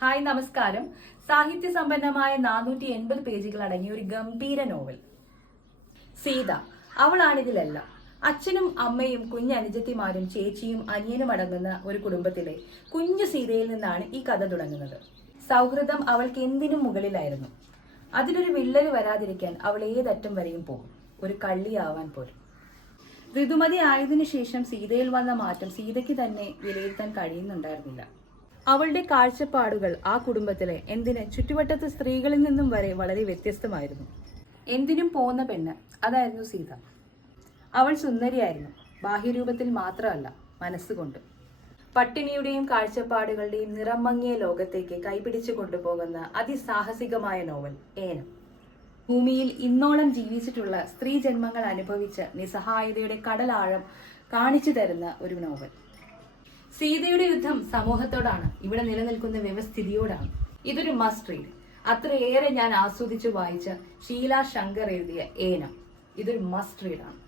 Hi, നമസ്കാരം. സാഹിത്യ സമ്പന്നമായ 480 പേജുകൾ അടങ്ങിയ ഒരു ഗംഭീര നോവൽ സീത. അവളാണിതിലെല്ലാം. അച്ഛനും അമ്മയും കുഞ്ഞനുജത്തിമാരും ചേച്ചിയും അനിയനും അടങ്ങുന്ന ഒരു കുടുംബത്തിലെ കുഞ്ഞു സീതയിൽ നിന്നാണ് ഈ കഥ തുടങ്ങുന്നത്. സൗഹൃദം അവൾക്ക് എന്തിനും മുകളിലായിരുന്നു. അതിലൊരു വിള്ളല് വരാതിരിക്കാൻ അവൾ ഏതറ്റം വരെയും പോകും, ഒരു കള്ളിയാവാൻ പോലും. ഋതുമതി ആയതിനു ശേഷം സീതയിൽ വന്ന മാറ്റം സീതയ്ക്ക് തന്നെ വിലയിരുത്താൻ കഴിയുന്നുണ്ടായിരുന്നില്ല. അവളുടെ കാഴ്ചപ്പാടുകൾ ആ കുടുംബത്തിലെ ചുറ്റുവട്ടത്തെ സ്ത്രീകളിൽ നിന്നും വരെ വളരെ വ്യത്യസ്തമായിരുന്നു. എന്തിനും പോന്ന പെണ്ണ്, അതായിരുന്നു സീത. അവൾ സുന്ദരിയായിരുന്നു, ബാഹ്യരൂപത്തിൽ മാത്രമല്ല, മനസ്സുകൊണ്ട്. പട്ടിണിയുടെയും കാഴ്ചപ്പാടുകളുടെയും നിറം മങ്ങിയ ലോകത്തേക്ക് കൈപിടിച്ചു കൊണ്ടുപോകുന്ന അതിസാഹസികമായ നോവൽ ഏനം. ഭൂമിയിൽ ഇന്നോളം ജീവിച്ചിട്ടുള്ള സ്ത്രീ ജന്മങ്ങൾ അനുഭവിച്ച നിസ്സഹായതയുടെ കടലാഴം കാണിച്ചു തരുന്ന ഒരു നോവൽ. സീതയുടെ യുദ്ധം സമൂഹത്തോടാണ്, ഇവിടെ നിലനിൽക്കുന്ന വ്യവസ്ഥിതിയോടാണ്. ഇതൊരു മസ്റ്റ് റീഡ്. അത്രയേറെ ഞാൻ ആസ്വദിച്ചു വായിച്ച ഷീല ശങ്കർ എഴുതിയ ഏനം ഇതൊരു മസ്റ്റ് റീഡാണ്.